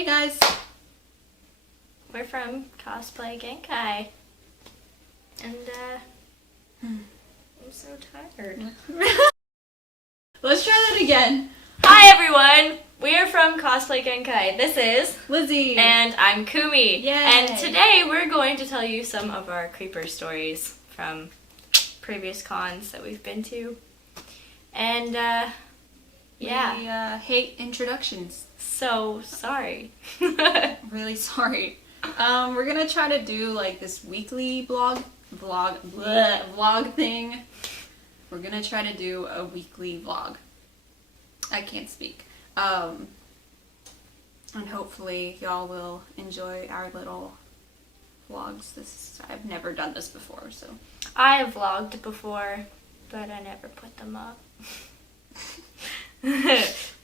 Hey guys! We're from CosplayGenkai. And, I'm so tired. Let's try that again. Hi everyone! We are from CosplayGenkai. This is Lizzie. and I'm Kumi. Yay. And today we're going to tell you some of our creeper stories from previous cons that we've been to. And, yeah. We hate introductions. So sorry. Really sorry. We're gonna try to do like this weekly vlog thing. We're gonna try to do a weekly vlog. I can't speak. And hopefully y'all will enjoy our little vlogs. I've never done this before, so. I have vlogged before, but I never put them up.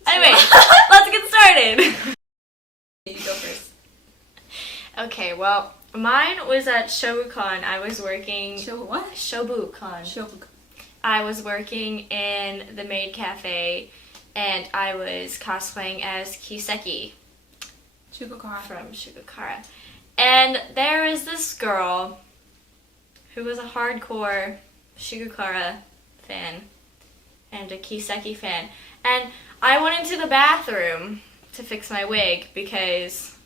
Anyway, let's get started. You go first. Okay, well, mine was at Shobucon. I was working... What? Shobucon. Shobucon. I was working in the Maid Cafe, and I was cosplaying as Kiseki Shugakara. from Shugakara. And there was this girl who was a hardcore Shugakara fan and a Kiseki fan. And I went into the bathroom to fix my wig because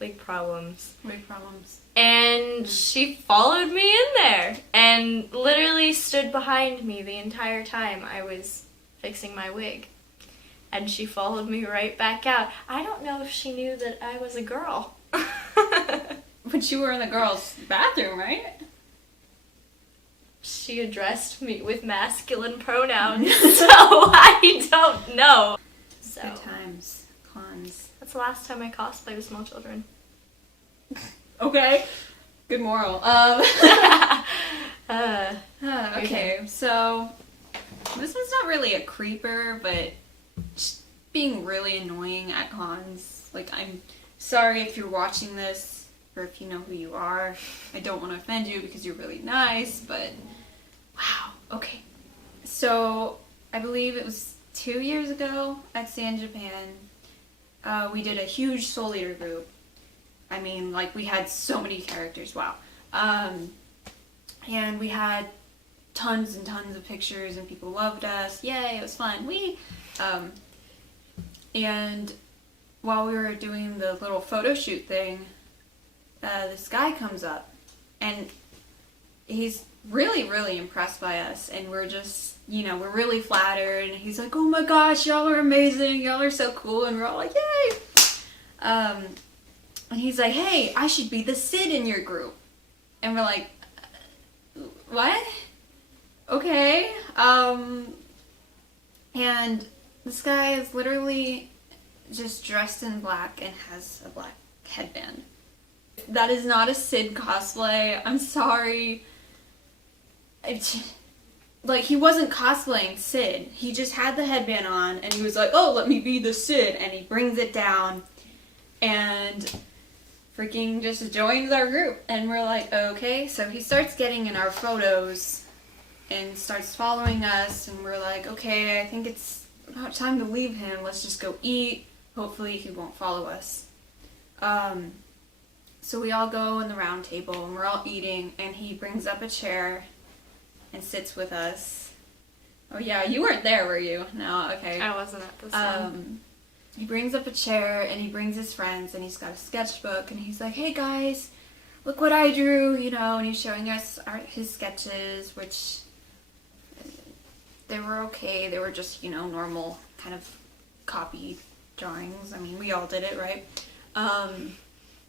wig problems. Wig problems. And she followed me in there and literally stood behind me the entire time I was fixing my wig. And she followed me right back out. I don't know if she knew that I was a girl. But you were in the girls' bathroom, right? She addressed me with masculine pronouns, so I don't know. So Good times. Cons. that's the last time I cosplayed with small children. Okay. Good moral. Okay, so this one's not really a creeper, but just being really annoying at cons. Like, I'm sorry if you're watching this, or if you know who you are. I don't want to offend you because you're really nice, but wow. Okay. So, I believe it was 2 years ago at San Japan, we did a huge Soul Eater group. I mean, like, we had so many characters, wow. And we had tons and tons of pictures, and people loved us. Yay, it was fun. And while we were doing the little photo shoot thing, this guy comes up, and he's really, really impressed by us, and we're just, you know, we're really flattered, and he's like, oh my gosh, y'all are amazing, y'all are so cool, and we're all like, yay! And he's like, hey, I should be the Sid in your group. And we're like, what? Okay. And this guy is literally just dressed in black and has a black headband. That is not a Sid cosplay. I'm sorry. Like, he wasn't cosplaying Sid. He just had the headband on, and he was like, oh, let me be the Sid. And he brings it down, and freaking just joins our group. And we're like, okay. So he starts getting in our photos and starts following us, and we're like, okay, I think it's about time to leave him. Let's just go eat. Hopefully he won't follow us. So we all go in the round table, and we're all eating, and he brings up a chair and sits with us. Oh yeah, you weren't there, were you? No, okay. I wasn't at this one. He brings up a chair, and he brings his friends, and he's got a sketchbook, and he's like, hey guys, look what I drew, you know, and he's showing us his sketches, which they were okay. They were just, you know, normal kind of copy drawings. I mean, we all did it, right?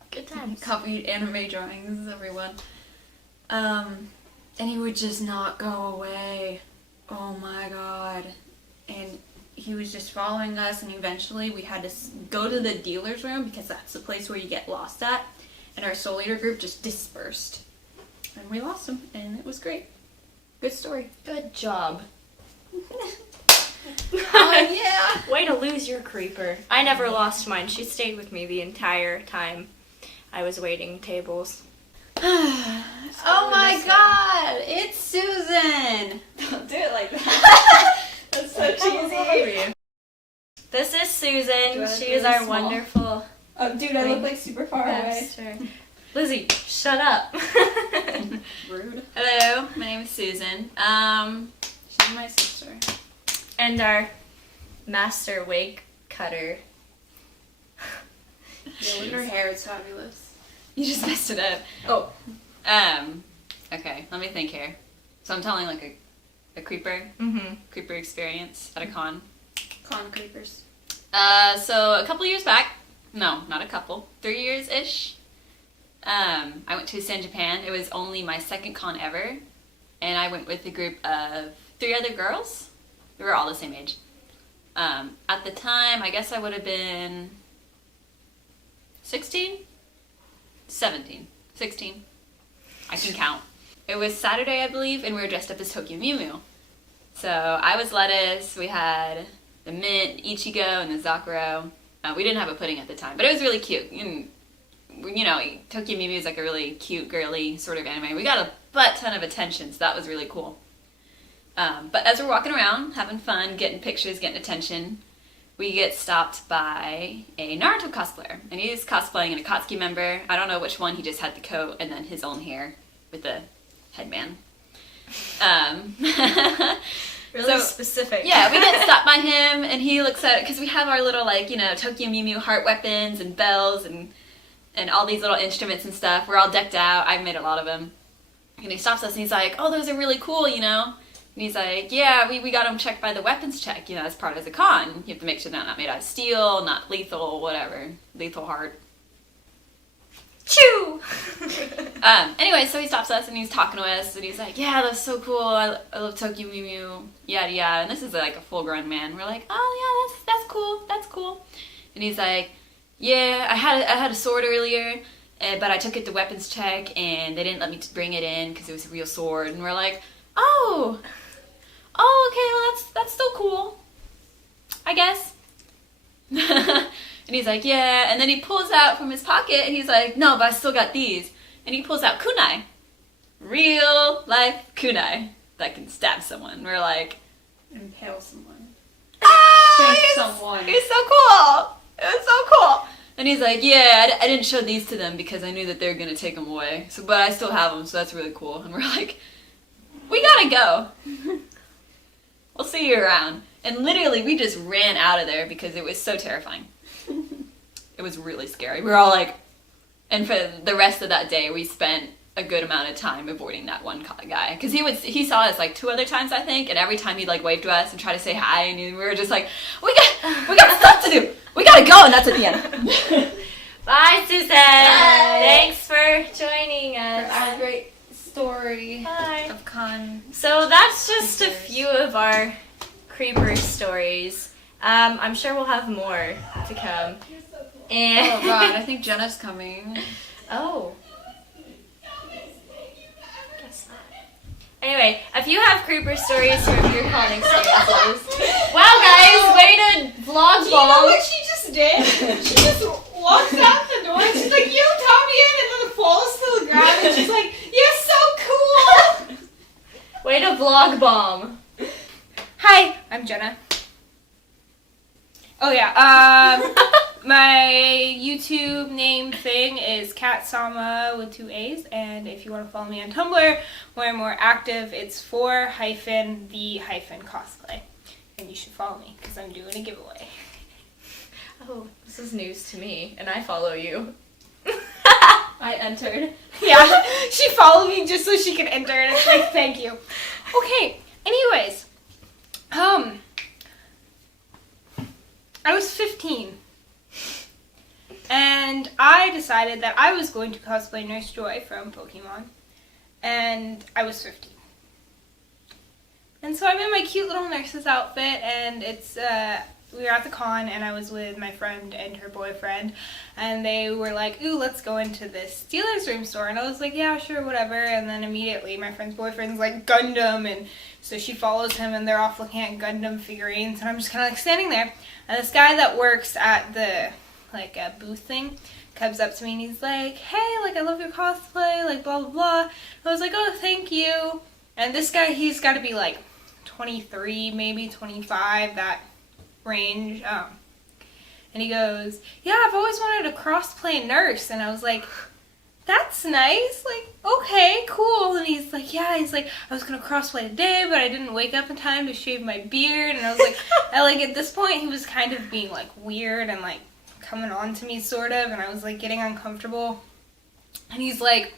Good times. Copied anime drawings, everyone. And he would just not go away. Oh my god. And he was just following us, and eventually we had to go to the dealer's room because that's the place where you get lost at. And our Soul Eater group just dispersed. And we lost him, and it was great. Good story. Good job. Yeah. Way to lose your creeper. I never lost mine. She stayed with me the entire time I was waiting tables. Oh my god, it's Susan! Don't do it like that. That's so cheesy. This is Susan. Do I She look is our really small? wonderful Oh, dude, I look like super far away. Master. Lizzie, shut up. Rude. Hello, my name is Susan. She's my sister. And our master wig cutter. Yeah, her hair is fabulous. You just messed it up. Oh. Okay, let me think here. So I'm telling like a creeper experience at a con. Con creepers. So a couple years back, no, not a couple, 3 years-ish, I went to San Japan. It was only my second con ever, and I went with a group of 3 other girls. We were all the same age. At the time, I guess I would have been 16? 17. 16. I can count. It was Saturday, I believe, and we were dressed up as Tokyo Mew Mew. So I was Lettuce, we had the Mint, Ichigo, and the Zakuro. We didn't have a pudding at the time, but it was really cute. And, you know, Tokyo Mew Mew is like a really cute, girly sort of anime. We got a butt ton of attention, so that was really cool. But as we're walking around, having fun, getting pictures, getting attention, we get stopped by a Naruto cosplayer. And he's cosplaying an Akatsuki member. I don't know which one, he just had the coat and then his own hair with the headband. Really specific. Yeah, we get stopped by him, and he looks at it, because we have our little, like, you know, Tokyo Mew Mew heart weapons and bells and all these little instruments and stuff. We're all decked out. I've made a lot of them. And he stops us, and he's like, oh, those are really cool, you know? And he's like, yeah, we got them checked by the weapons check, you know, as part of the con. You have to make sure they're not made out of steel, not lethal, whatever. Lethal heart. Chew! Anyway, so he stops us and he's talking to us and he's like, yeah, that's so cool. I love Tokyo Mew Mew, yada yada. And this is like a full-grown man. We're like, oh yeah, that's cool, that's cool. And he's like, yeah, I had a sword earlier, but I took it to weapons check and they didn't let me bring it in because it was a real sword. And we're like, oh, okay, well that's still cool, I guess. And he's like, yeah, and then he pulls out from his pocket, and he's like, no, but I still got these. And he pulls out kunai. Real life kunai that can stab someone. We're like, Impale someone. ah, Shank someone. It's so cool. It was so cool. And he's like, yeah, I didn't show these to them because I knew that they were going to take them away. So, but I still have them, so that's really cool. And we're like, we gotta go. We'll see you around. And literally, we just ran out of there because it was so terrifying. It was really scary. We were all like, and for the rest of that day, we spent a good amount of time avoiding that one guy. Because he saw us like 2 other times, I think, and every time he'd like wave to us and try to say hi, and we were just like, we got stuff to do. We gotta go, and that's at the end. Bye, Susan. Bye. Thanks for joining us. Our great story Bye. of con. So that's just a few of our creeper stories. I'm sure we'll have more to come. And Oh god, I think Jenna's coming. oh. Guess not. Anyway, if you have creeper stories from your con experiences. Wow, guys, way to vlog Do you know bomb. what she just did? She just walks out the door and she's like, yo, Tommy in, and then falls to the ground and she's like, you're so cool! Way to vlog bomb. Hi, I'm Jenna. Oh yeah, my YouTube name thing is Katsama with 2 A's, and if you want to follow me on Tumblr, where I'm more active, it's for-the-cosplay. And you should follow me, because I'm doing a giveaway. Oh, this is news to me, and I follow you. I entered. Yeah, she followed me just so she could enter, and it's like, thank you. Okay, anyways, I was 15, and I decided that I was going to cosplay Nurse Joy from Pokemon, and I was 15. And so I'm in my cute little nurse's outfit, and we were at the con, and I was with my friend and her boyfriend, and they were like, ooh, let's go into this Steelers room store, and I was like, yeah, sure, whatever, and then immediately my friend's boyfriend's like, Gundam, and so she follows him, and they're off looking at Gundam figurines, and I'm just kind of like standing there, and this guy that works at the, like, booth thing comes up to me, and he's like, hey, like, I love your cosplay, like, blah, blah, blah. I was like, oh, thank you. And this guy, he's got to be, like, 23, maybe 25, that range. And And he goes, yeah, I've always wanted to cross-play nurse. And I was like, that's nice. Like, okay, cool. And he's like, I was going to cross-play today, but I didn't wake up in time to shave my beard. And I was like, at this point, he was kind of being, like, weird and, like, coming on to me, sort of. And I was, like, getting uncomfortable. And he's like,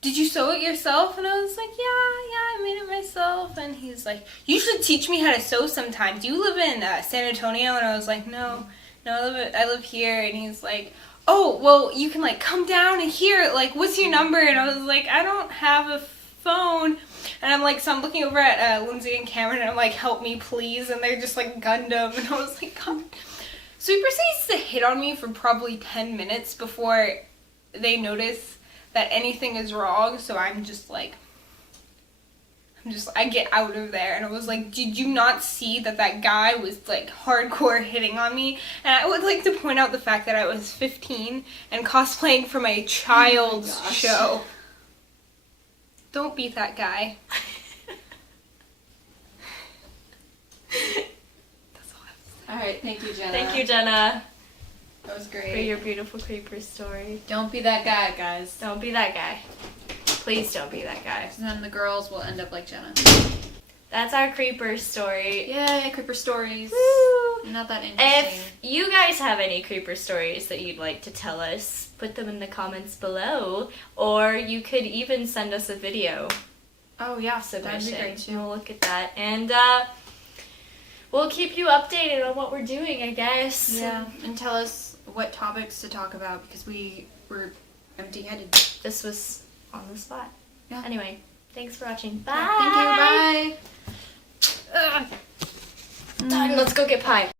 did you sew it yourself? And I was like, yeah, I made it myself. And he's like, you should teach me how to sew sometime. Do you live in San Antonio? And I was like, no, I live here. And he's like, oh, well, you can, like, come down and here. Like, what's your number? And I was like, I don't have a phone. And I'm like, so I'm looking over at Lindsay and Cameron, and I'm like, help me, please. And they're just like, Gundam. And I was like, God. So he proceeds to hit on me for probably 10 minutes before they notice that anything is wrong. So I get out of there. And I was like, did you not see that guy was, like, hardcore hitting on me? And I would like to point out the fact that I was 15 and cosplaying for my child's show. Don't be that guy. That's all I have to say. Alright, thank you, Jenna. Thank you, Jenna, That was for great. your beautiful creeper story. Don't be that guy, guys. Don't be that guy. Please don't be that guy. And then the girls will end up like Jenna. That's our creeper story. Yay, creeper stories. Woo! Not that interesting. If you guys have any creeper stories that you'd like to tell us, put them in the comments below, or you could even send us a video Oh yeah, submission. that'd be great too. We'll look at that, and we'll keep you updated on what we're doing, I guess. Yeah, and tell us what topics to talk about because we were empty-headed. This was on the spot. Yeah. Anyway, thanks for watching. Bye. Yeah, thank you. Bye. Done. Let's go get pie.